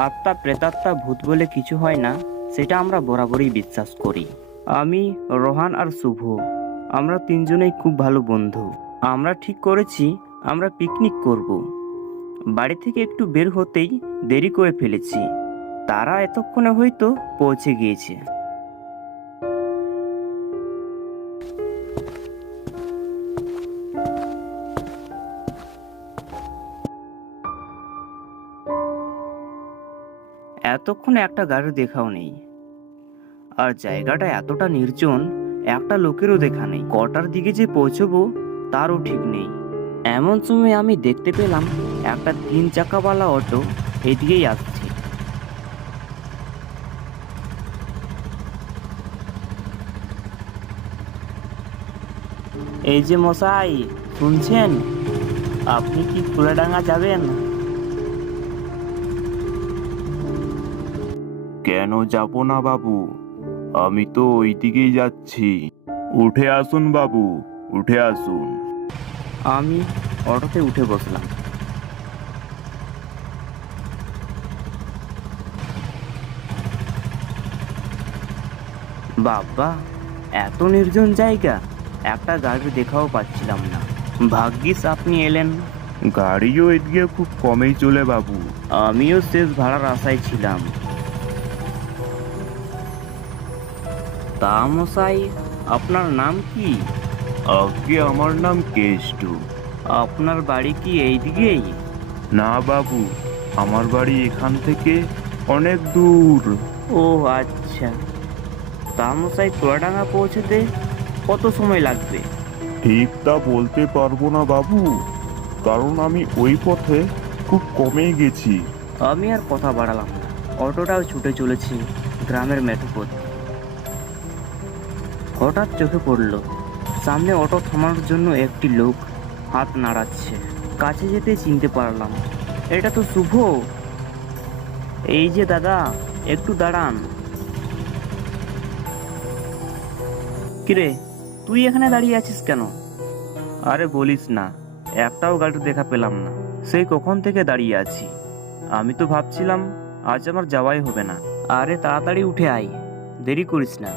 আত্মা প্রেতাত্মা ভূত বলে কিছু হয় না, সেটা আমরা বরাবরই বিশ্বাস করি। আমি, রোহান আর শুভ, আমরা তিনজনেই খুব ভালো বন্ধু। আমরা ঠিক করেছি আমরা পিকনিক করব। বাড়ি থেকে একটু বের হতেই দেরি করে ফেলেছি। তারা এতক্ষণে হয়তো পৌঁছে গিয়েছে। এতক্ষণে একটা গাড়ি দেখাও নেই, আর জায়গাটা এতটা নির্জন, একটা লোকেরও দেখা নেই। কটার দিকে যে পৌঁছবো তারও ঠিক নেই। এমন সময় আমি দেখতে পেলাম একটা 3 চাকাওয়ালা অটো এদিকেই আসছে। এই যে মশাই, শুনছেন? আপনি কি ফুলাডাঙ্গা যাবেন? কেন যাব না বাবু, আমি তো ওই দিকেই যাচ্ছি। উঠে আসুন বাবু, উঠে আসুন। আমি অটোতে উঠে বসলাম। বাবা, এত নির্জন জায়গা, একটা গাড়ি দেখাও পাচ্ছিলাম না। ভাগ্যিস আপনি এলেন। গাড়িও এদিকে খুব কমেই চলে বাবু। আমিও শেষ ভাড়ার আশায় ছিলাম। তা মশাই, আপনার নাম কি? আগে আমার নাম কেষ্টু। আপনার বাড়ি কি এইদিকেই? না বাবু, আমার বাড়ি এখান থেকে অনেক দূর। ও আচ্ছা। তা মশাই, চুয়াডাঙ্গা পৌঁছতে কত সময় লাগবে? ঠিক তা বলতে পারবো না বাবু, কারণ আমি ওই পথে খুব কমেই গেছি। আমি আর কথা বাড়ালাম না, অটোটাও ছুটে চলেছে গ্রামের মেঠো পথ। হঠাৎ চোখে পড়ল সামনে অটো থামানোর জন্য একটি লোক হাত নাড়াচ্ছে। কাছে যেতে চিনতে পারলাম, এটা তো শুভ। এই যে দাদা, একটু দাঁড়ান। কিরে, তুই এখানে দাঁড়িয়ে আছিস কেন? আরে বলিস না, একটাও গাড়ি দেখা পেলাম না। সেই কখন থেকে দাঁড়িয়ে আছি। আমি তো ভাবছিলাম আজ আমার যাওয়াই হবে না। আরে তাড়াতাড়ি উঠে আয়, দেরি করিস না।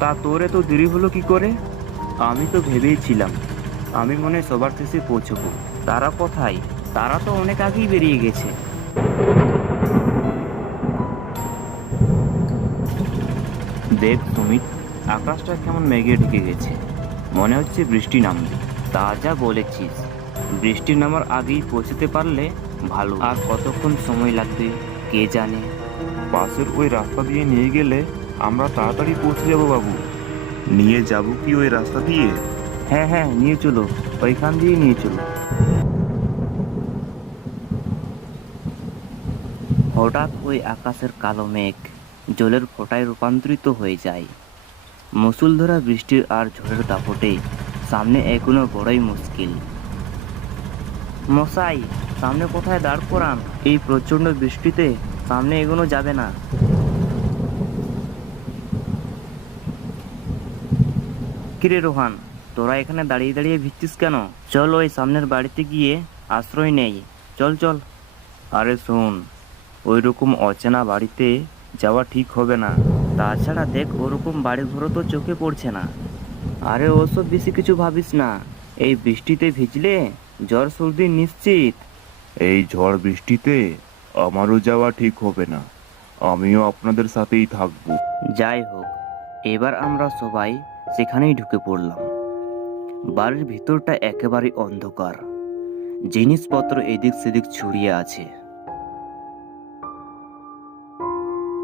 তা তোরে তো দেরি হলো কি করে? আমি তো ভেবেইছিলাম আমি মনে হয় সবার শেষে পৌঁছবো। তারা কোথায়? তারা তো অনেক আগেই বেরিয়ে গেছে। দেখ সুমিত, আকাশটা কেমন মেঘে ঢেকে গেছে, মনে হচ্ছে বৃষ্টি নামবে। তা যা বলেছিস, বৃষ্টি নামার আগেই পৌঁছতে পারলে ভালো। আর কতক্ষণ সময় লাগবে কে জানে। পাশের ওই রাস্তা দিয়ে নিয়ে গেলে আমরা তাড়াতাড়ি পৌঁছে যাব বাবু। নিয়ে যাব কি ওই রাস্তা দিয়ে? হ্যাঁ হ্যাঁ, নিয়ে চলো, ওইখান দিয়ে নিয়ে চলো। হঠাৎ ওই আকাশের কালো মেঘ জলের ফোঁটায় রূপান্তরিত হয়ে যায়। মুষলধারা বৃষ্টির আর ঝড়ের দাপটে সামনে এগোনো বড়ই মুশকিল। মশাই, সামনে কোথায় দাঁড় করান? এই প্রচন্ড বৃষ্টিতে সামনে এগোনো যাবে না। কিরে রোহান, তোরা এখানে দাঁড়িয়ে দাঁড়িয়ে ভিজছিস কেন? চল ওই সামনের বাড়িতে গিয়ে আশ্রয় নেই। চল চল। আরে শোন, ওই রকম অচেনা বাড়িতে যাওয়া ঠিক হবে না। তাছাড়া দেখ, ওরকম বাড়ি ঘরও তো চোখে পড়ছে না। আরে ওসব বেশি কিছু ভাবিস না, এই বৃষ্টিতে ভিজলে জ্বর সর্দি নিশ্চিত। এই ঝড় বৃষ্টিতে আমারও যাওয়া ঠিক হবে না, আমিও আপনাদের সাথেই থাকবো। যাই হোক, এবার আমরা সবাই সেখানেই ঢুকে পড়লাম। বাড়ির ভিতরটা একেবারে অন্ধকার, জিনিসপত্র এদিক সেদিক ছড়িয়ে আছে।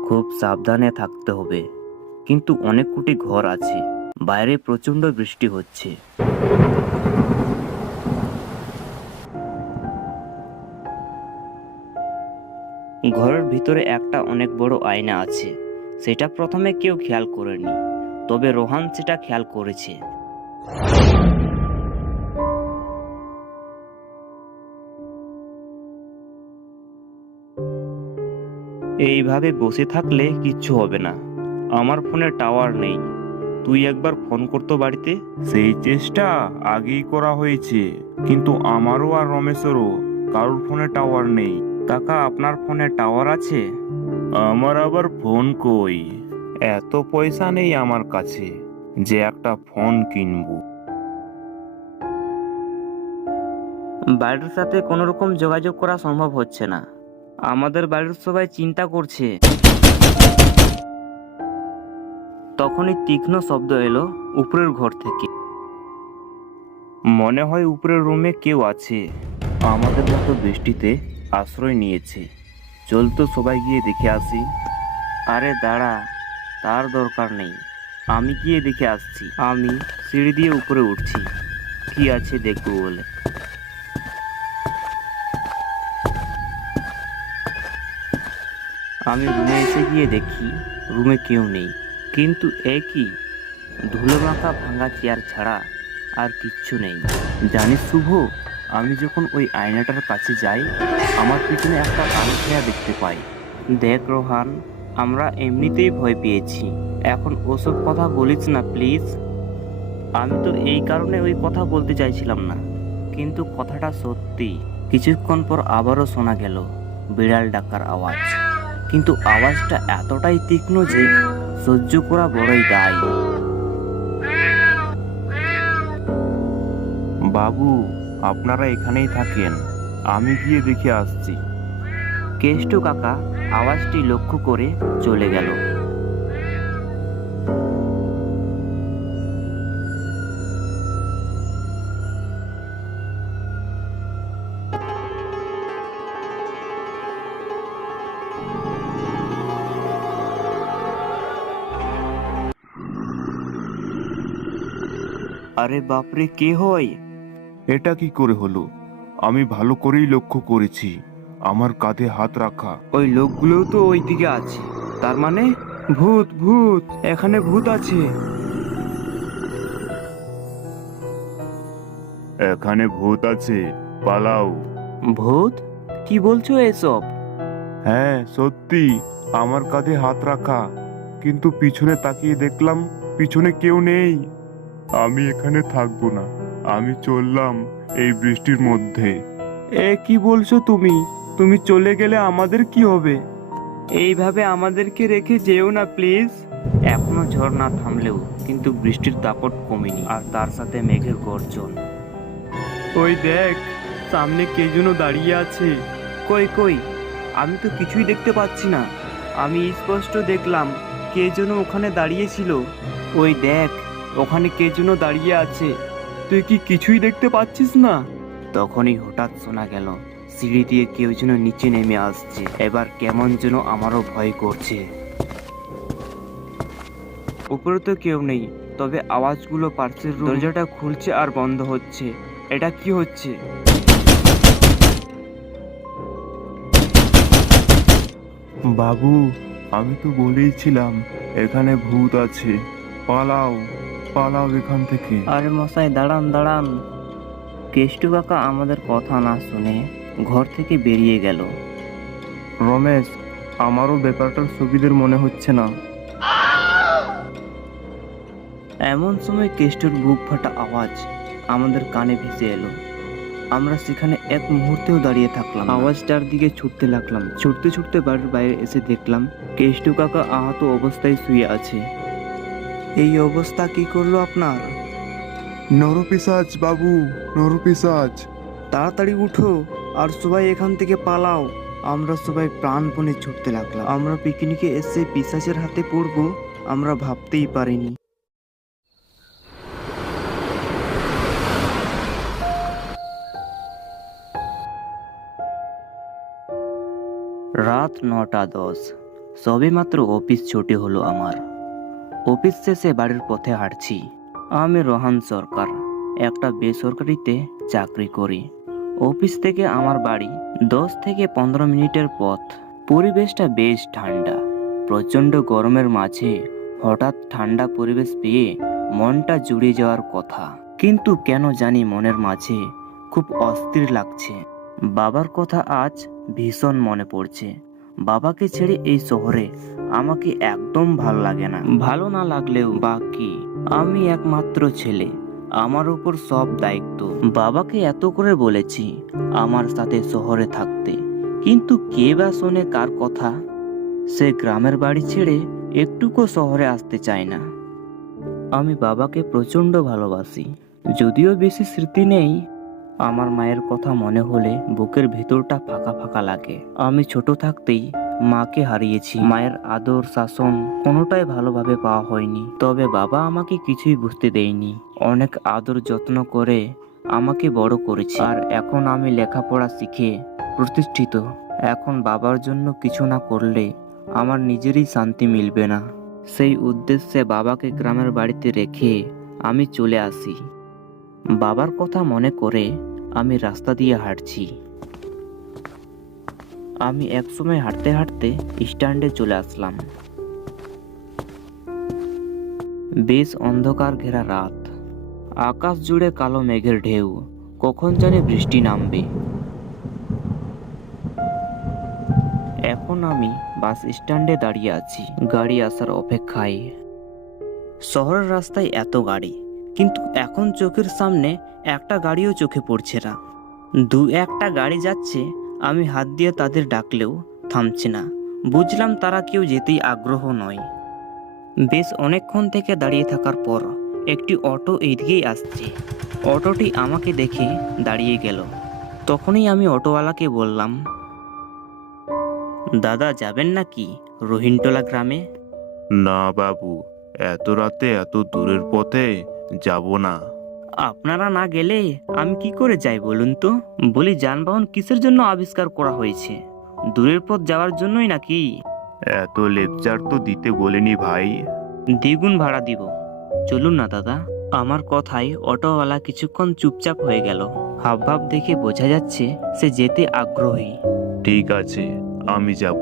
খুব সাবধানে থাকতে হবে, কিন্তু অনেক কোটি ঘর আছে। বাইরে প্রচন্ড বৃষ্টি হচ্ছে। ঘরের ভিতরে একটা অনেক বড় আয়না আছে। সেটা প্রথমে কেউ খেয়াল করেনি, তবে রোহান সেটা খেয়াল করেছে। এইভাবে বসে থাকলে কিচ্ছু হবে না। আমার ফোনে টাওয়ার নেই, তুই একবার ফোন করতো বাড়িতে। সেই চেষ্টা আগেই করা হয়েছে, কিন্তু আমারও আর রমেশেরও কারোর ফোনে টাওয়ার নেই। কাকা, আপনার ফোনে টাওয়ার আছে? আমার আবার ফোন কই, এত পয়সা নেই আমার কাছে যে একটা ফোন কিনবো। বাড়ির সাথে কোনো রকম যোগাযোগ করা সম্ভব হচ্ছে না। আমাদের বাড়ির সবাই চিন্তা করছে। তখনই তীক্ষ্ণ শব্দ এলো উপরের ঘর থেকে। মনে হয় উপরের রুমে কেউ আছে, আমাদের মতো বৃষ্টিতে আশ্রয় নিয়েছে। চল তো সবাই গিয়ে দেখে আসি। আরে দাঁড়া, তার দরকার নেই, আমি গিয়ে দেখে আসছি। আমি সিঁড়ি দিয়ে উপরে উঠছি কি আছে দেখবো বলে। আমি রুমে এসে গিয়ে দেখি রুমে কেউ নেই, কিন্তু কি ধুলো মাখা ভাঙা চেয়ার ছাড়া আর কিচ্ছু নেই। জানিস শুভ, আমি যখন ওই আয়নাটার কাছে যাই আমার পিছনে একটা কালো ছায়া দেখতে পাই। দেখ রোহান, আমরা এমনিতেই ভয় পেয়েছি, এখন ওসব কথা বলিস না প্লিজ। আমি তো এই কারণে ওই কথা বলতে চাইছিলাম না, কিন্তু কথাটা সত্যি। কিছুক্ষণ পর আবারও শোনা গেল বিড়াল ডাকার আওয়াজ, কিন্তু আওয়াজটা এতটাই তীক্ষ্ণ যে সহ্য করা বড়ই দায়। বাবু, আপনারা এখানেই থাকেন, আমি গিয়ে দেখে আসছি। কেষ্ট কাকা আওয়াজটি লক্ষ্য করে চলে গেল। আরে বাপরে, কে হয়? এটা কি করে হলো? আমি ভালো করেই লক্ষ্য করেছি, আমার কাঁধে হাত রাখা। ওই লোকগুলোও তো ওই দিকে আছে, তার মানে ভূত ভূত, এখানে ভূত আছে। এখানে ভূত আছে, পালাও। ভূত? কি বলছো এসব? হ্যাঁ সত্যি, আমার কাঁধে হাত রাখা, কিন্তু পিছনে তাকিয়ে দেখলাম পিছনে কেউ নেই। আমি এখানে থাকবো না, আমি চললাম এই বৃষ্টির মধ্যে। কি বলছো তুমি? তুমি চলে গেলে আমাদের কি হবে? এইভাবে আমাদেরকে রেখে যেও না প্লিজ। এখনো ঝড় না থামলেও কিন্তু বৃষ্টির দাপট কমেনি, আর তার সাথে মেঘের গর্জন। ওই দেখ, সামনে কে যেন দাঁড়িয়ে আছে। কই কই, আমি তো কিছুই দেখতে পাচ্ছি না। আমি স্পষ্ট দেখলাম কে যেন ওখানে দাঁড়িয়েছিল। ওই দেখ, ওখানে কে যেন দাঁড়িয়ে আছে। তুই কি কিছুই দেখতে পাচ্ছিস না? তখনই হঠাৎ শোনা গেল সিঁড়ি দিয়ে কেউ যেন নিচে নেমে আসছে। এবার কেমন যেন আমারও ভয় করছে। উপরে তো কেউ নেই, তবে আওয়াজগুলো পার্শ্বের দরজাটা খুলছে আর বন্ধ হচ্ছে। এটা কি হচ্ছে? বাবু, আমি তো বলেইছিলাম এখানে ভূত আছে, পালাও পালাও এখান থেকে। আরে মশাই, দাঁড়ান দাঁড়ান। কেষ্টু কাকা আমাদের কথা না শুনে ঘর থেকে বেরিয়ে গেল। রমেশ, আমারও ব্যাপারটার সুবিধের মনে হচ্ছে না। এমন সময় কেষ্টুর বুক ফাটা আওয়াজ আমাদের কানে ভেসে এলো। আমরা সেখানে এক মুহূর্তেও দাঁড়িয়ে থাকলাম, আওয়াজটার দিকে ছুটতে লাগলাম। ছুটতে ছুটতে বাড়ির বাইরে এসে দেখলাম কেষ্টু কাকা আহত অবস্থায় শুয়ে আছে। এই অবস্থা কি করলো আপনার? নরপিশাচ বাবু, নরপিশাচ। তাড়াতাড়ি উঠো আর সবাই এখান থেকে পালাও। আমরা সবাই প্রাণপণে ছুটতে লাগলাম। আমরা পিকনিকে এসে পিশাচের হাতে পড়বো আমরা ভাবতেই পারিনি। রাত 9:10, সবে মাত্র অফিস ছুটি হলো আমার। অফিস শেষে বাড়ির পথে হাঁটছি। আমি রোহান সরকার, একটা বেসরকারিতে চাকরি করি। অফিস থেকে আমার বাড়ি 10 থেকে 15 মিনিটের পথ। পরিবেশটা বেশ ঠান্ডা। প্রচণ্ড গরমের মাঝে হঠাৎ ঠান্ডা পরিবেশ পেয়ে মনটা জুড়ে যাওয়ার কথা, কিন্তু কেন জানি মনের মাঝে খুব অস্থির লাগছে। বাবার কথা আজ ভীষণ মনে পড়ছে। বাবাকে ছেড়ে এই শহরে আমাকে একদম ভালো লাগে না। ভালো না লাগলেও বা কি, আমি একমাত্র ছেলে, আমার উপর সব দায়িত্ব। বাবাকে এত করে বলেছি আমার সাথে শহরে থাকতে, কিন্তু কে বা শোনে কার কথা। সে গ্রামের বাড়ি ছেড়ে একটুকু শহরে আসতে চায় না। আমি বাবাকে প্রচণ্ড ভালোবাসি, যদিও বেশি স্মৃতি নেই। আমার মায়ের কথা মনে হলে বুকের ভেতরটা ফাঁকা ফাঁকা লাগে। আমি ছোট থাকতেই মাকে হারিয়েছি। মায়ের আদর শাসন কোনোটাই ভালোভাবে পাওয়া হয়নি। তবে বাবা আমাকে কিছুই বুঝতে দেয়নি। অনেক আদর যত্ন করে আমাকে বড় করেছে। আর এখন আমি লেখাপড়া শিখে প্রতিষ্ঠিত। এখন বাবার জন্য কিছু না করলে আমার নিজেরই শান্তি মিলবে না। সেই উদ্দেশ্যে বাবাকে গ্রামের বাড়িতে রেখে আমি চলে আসি। বাবার কথা মনে করে আমি রাস্তা দিয়ে হাঁটছি। আমি একসময় হাঁটতে হাঁটতে স্ট্যান্ডে চলে আসলাম। বেশ অন্ধকার ঘেরা রাত, আকাশ জুড়ে কালো মেঘের ঢেউ, কখন জানি বৃষ্টি নামবে। এখন আমি বাস স্ট্যান্ডে দাঁড়িয়ে আছি, গাড়ি আসার অপেক্ষায়। শহরের রাস্তায় এত গাড়ি, কিন্তু এখন চোখের সামনে একটা গাড়িও চোখে পড়ছে না। দু একটা গাড়ি যাচ্ছে, আমি হাত দিয়ে তাদের ডাকলেও থামছে না। বুঝলাম তারা কেউ যেতেই আগ্রহ নয়। বেশ অনেকক্ষণ থেকে দাঁড়িয়ে থাকার পর একটি অটো এদিকেই আসছে। অটোটি আমাকে দেখে দাঁড়িয়ে গেল। তখনই আমি অটোওয়ালাকে বললাম, দাদা যাবেন নাকি রহিনটোলা গ্রামে? না বাবু, এত রাতে এত দূরের পথে যাব না। আপনারা না গেলে আমি কি করে যাই বলুন তো? বলি, যানবাহন কিসের জন্য আবিষ্কার করা হয়েছে? দূরের পথ যাওয়ার জন্যই নাকি? এত লেকচার তো দিতে বলেনি ভাই। দ্বিগুণ ভাড়া দিব। চলুন না দাদা। আমার কথায় অটোওয়ালা কিছুক্ষণ চুপচাপ হয়ে গেল। হাবভাব দেখে বোঝা যাচ্ছে সে যেতে আগ্রহী। ঠিক আছে, আমি যাব,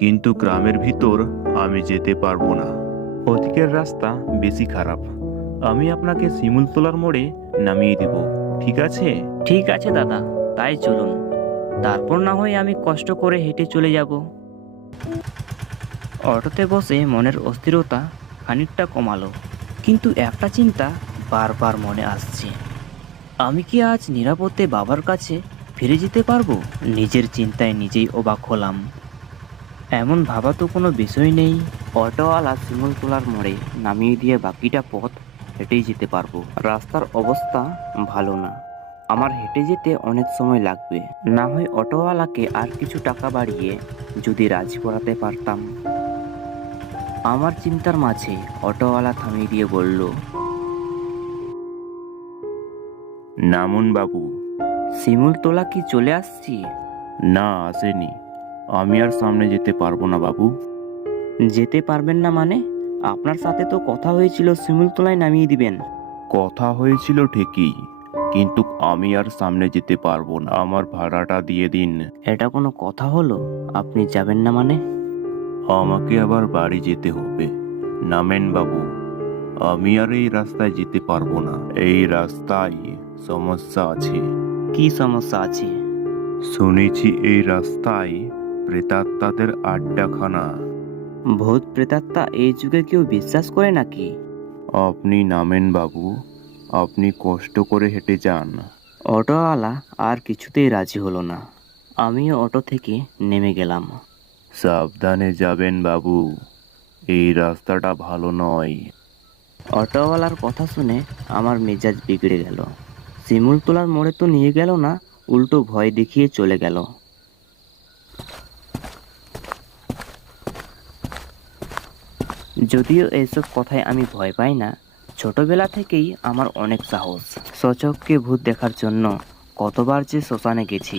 কিন্তু গ্রামের ভিতর আমি যেতে পারবো না। ওদিকের রাস্তা বেশি খারাপ। আমি আপনাকে শিমুলতলার মোড়ে নামিয়ে দিব, ঠিক আছে? ঠিক আছে দাদা, তাই চলুন। তারপর না হয় আমি কষ্ট করে হেঁটে চলে যাব। অটোতে বসে মনের অস্থিরতা খানিকটা কমালো, কিন্তু একটা চিন্তা বারবার মনে আসছে। আমি কি আজ নিরাপদে বাবার কাছে ফিরে যেতে পারবো? নিজের চিন্তায় নিজেই অবাক হলাম। এমন ভাবা তো কোনো বিষয় নেই। অটোওয়ালা শিমুলতলার মোড়ে নামিয়ে দিয়ে বাকিটা পথ হেঁটেই যেতে পারবো। রাস্তার অবস্থা ভালো না, আমার হেঁটে যেতে অনেক সময় লাগবে। না হয় অটোওয়ালাকে আর কিছু টাকা বাড়িয়ে যদি রাজি করাতে পারতাম। আমার চিন্তার মাঝে অটোওয়ালা থামিয়ে দিয়ে বলল, নামুন বাবু। শিমুলতলা কি চলে আসছি? না, আসেনি। আমি আর সামনে যেতে পারবো না বাবু। যেতে পারবেন না মানে? আপনার সাথে তো কথা হয়েছিল শিমুলতলায় নামিয়ে দিবেন। কথা হয়েছিল ঠিকই, কিন্তু আমি আর সামনে যেতে পারবো না। আমার ভাড়াটা দিয়ে দিন। এটা কোনো কথা হলো? আপনি যাবেন না মানে? আমাকে আবার বাড়ি যেতে হবে। নামেন বাবু, আমি আর এই রাস্তায় যেতে পারবো না। এই রাস্তায় সমস্যা আছে। কি সমস্যা আছে? শুনেছি এই রাস্তায় প্রেতাত্মাদের আড্ডাখানা। ভূত প্রেতাত্মা এই যুগে কেউ বিশ্বাস করে নাকি? আপনি নামেন বাবু, আপনি কষ্ট করে হেঁটে যান। অটোওয়ালা আর কিছুতেই রাজি হলো না। আমিও অটো থেকে নেমে গেলাম। সাবধানে যাবেন বাবু, এই রাস্তাটা ভালো নয়। অটোওয়ালার কথা শুনে আমার মেজাজ বিগড়ে গেল। শিমুলতলার মোড়ে তো নিয়ে গেল না, উল্টো ভয় দেখিয়ে চলে গেল। যদিও এইসব কথায় আমি ভয় পাই না, ছোটবেলা থেকেই আমার অনেক সাহস। সচক্ষে ভূত দেখার জন্য কতবার যে শ্মশানে গেছি।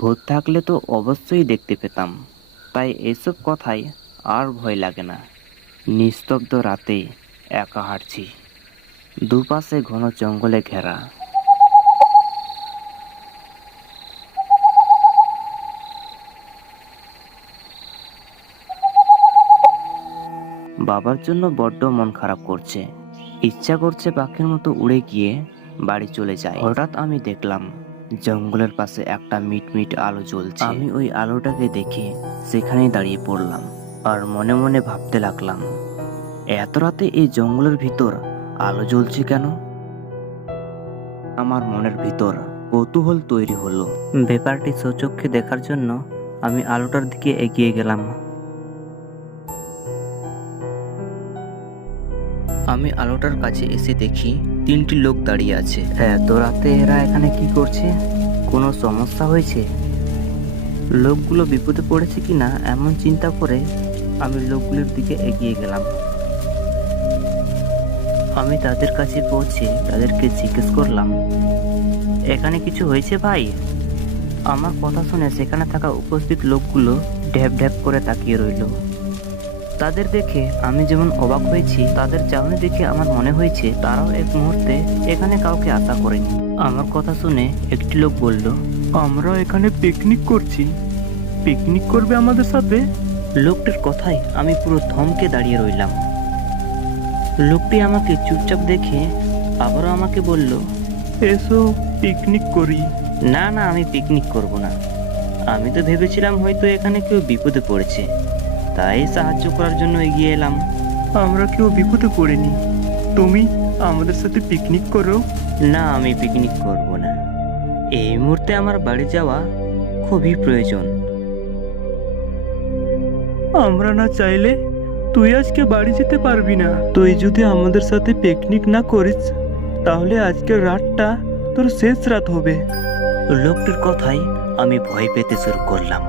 ভূত থাকলে তো অবশ্যই দেখতে পেতাম, তাই এইসব কথায় আর ভয় লাগে না। নিস্তব্ধ রাতে একা হাঁটছি, দুপাশে ঘন জঙ্গলে ঘেরা। বাবার জন্য বড্ড মন খারাপ করছে। ইচ্ছা করছে পাখির মতো উড়ে গিয়ে বাড়ি চলে যায়। হঠাৎ আমি দেখলাম জঙ্গলের পাশে একটা মিটমিট আলো জ্বলছে। আমি ওই আলোটাকে দেখে সেখানেই দাঁড়িয়ে পড়লাম আর মনে মনে ভাবতে লাগলাম, এত রাতে এই জঙ্গলের ভিতর আলো জ্বলছে কেন? আমার মনের ভিতর কৌতূহল তৈরি হলো। ব্যাপারটি সচক্ষে দেখার জন্য আমি আলোটার দিকে এগিয়ে গেলাম। আমি আলোটার কাছে এসে দেখি 3টি লোক দাঁড়িয়ে আছে। এত রাতে এরা এখানে কি করছে? কোনো সমস্যা হয়েছে? লোকগুলো বিপদে পড়েছে কিনা এমন চিন্তা করে আমি লোকগুলোর দিকে এগিয়ে গেলাম। আমি তাদের কাছে পৌঁছে তাদেরকে জিজ্ঞেস করলাম, এখানে কিছু হয়েছে ভাই? আমার কথা শুনে সেখানে থাকা উপস্থিত লোকগুলো ঢ্যাপ ঢ্যাপ করে তাকিয়ে রইল। তাদের দেখে আমি যেমন অবাক হয়েছি, তাদের চাহনি দেখে আমার মনে হয়েছে তারাও এক মুহূর্তে এখানে কাউকে আশা করেনি। আমার কথা শুনে একটি লোক বলল, আমরা এখানে পিকনিক করছি। পিকনিক করবে আমাদের সাথে? লোকটির কথায় আমি পুরো থমকে দাঁড়িয়ে রইলাম। লোকটি আমাকে চুপচাপ দেখে আবারও আমাকে বলল, এসো পিকনিক করি। না না, আমি পিকনিক করব না। আমি তো ভেবেছিলাম হয়তো এখানে কেউ বিপদে পড়েছে, তাই সাহায্য করার জন্য এগিয়ে এলাম। আমরা কেউ বিপদে পড়িনি, তুমি আমাদের সাথে পিকনিক করো। না, আমি পিকনিক করব না। এই মুহূর্তে আমার বাড়ি যাওয়া খুবই প্রয়োজন। আমরা না চাইলে তুই আজকে বাড়ি যেতে পারবি না। তুই যদি আমাদের সাথে পিকনিক না করিস তাহলে আজকের রাতটা তোর শেষ রাত হবে। লোকটির কথায় আমি ভয় পেতে শুরু করলাম।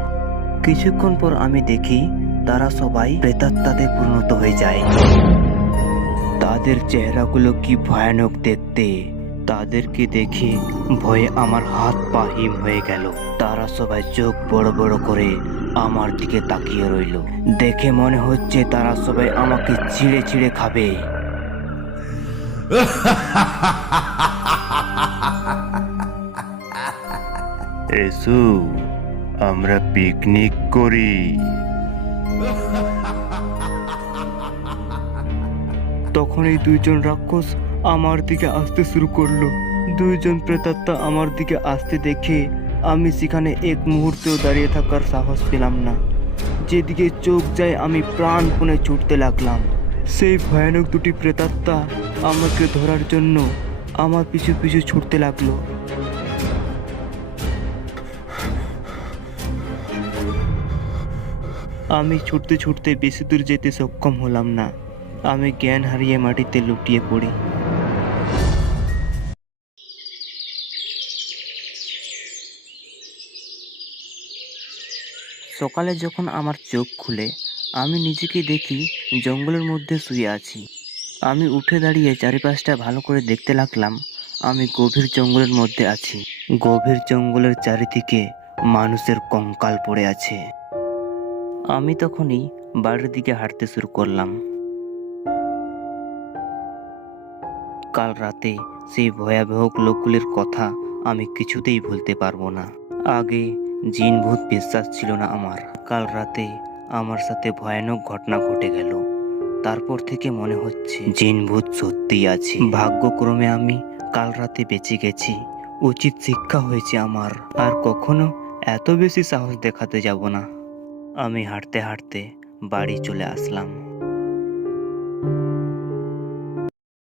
কিছুক্ষণ পর আমি দেখি তারা সবাই প্রেতাত্মাতে পরিণত হয়ে যায়। তাদের চেহারাগুলো কি ভয়ানক দেখতে! তাদেরকে দেখে ভয়ে আমার হাত পা হিম হয়ে গেল। তারা সবাই চোখ বড় বড় করে আমার দিকে তাকিয়ে রইল। দেখে মনে হচ্ছে তারা সবাই আমাকে ছিঁড়ে ছিঁড়ে খাবে। এসো আমরা পিকনিক করি। তখন এই 2জন রাক্ষস আমার দিকে আসতে শুরু করলো। 2জন প্রেতাত্মা আমার দিকে আসতে দেখে আমি সেখানে এক মুহূর্তেও দাঁড়িয়ে থাকার সাহস পেলাম না। যেদিকে চোখ যায় আমি প্রাণপণে ছুটতে লাগলাম। সেই ভয়ানক 2টি প্রেতাত্মা আমাকে ধরার জন্য আমার পিছু পিছু ছুটতে লাগলো। আমি ছুটতে ছুটতে বেশি দূর যেতে সক্ষম হলাম না। আমি জ্ঞান হারিয়ে মাটিতে লুটিয়ে পড়ি। সকালে যখন আমার চোখ খুলে আমি নিজেকে দেখি জঙ্গলের মধ্যে শুয়ে আছি। আমি উঠে দাঁড়িয়ে চারিপাশটা ভালো করে দেখতে লাগলাম। আমি গভীর জঙ্গলের মধ্যে আছি। গভীর জঙ্গলের চারিদিকে মানুষের কঙ্কাল পড়ে আছে। আমি তখনই বাড়ির দিকে হাঁটতে শুরু করলাম। কাল রাতে সেই ভয়াবহ লোকগুলির কথা আমি কিছুতেই ভুলতে পারবো না। আগে জিন ভূত বিশ্বাস ছিল না আমার। কাল রাতে আমার সাথে ভয়ানক ঘটনা ঘটে গেল। তারপর থেকে মনে হচ্ছে জিন ভূত সত্যিই আছে। ভাগ্যক্রমে আমি কাল রাতে বেঁচে গেছি। উচিত শিক্ষা হয়েছে আমার। আর কখনো এত বেশি সাহস দেখাতে যাব না। আমি হাঁটতে হাঁটতে বাড়ি চলে আসলাম।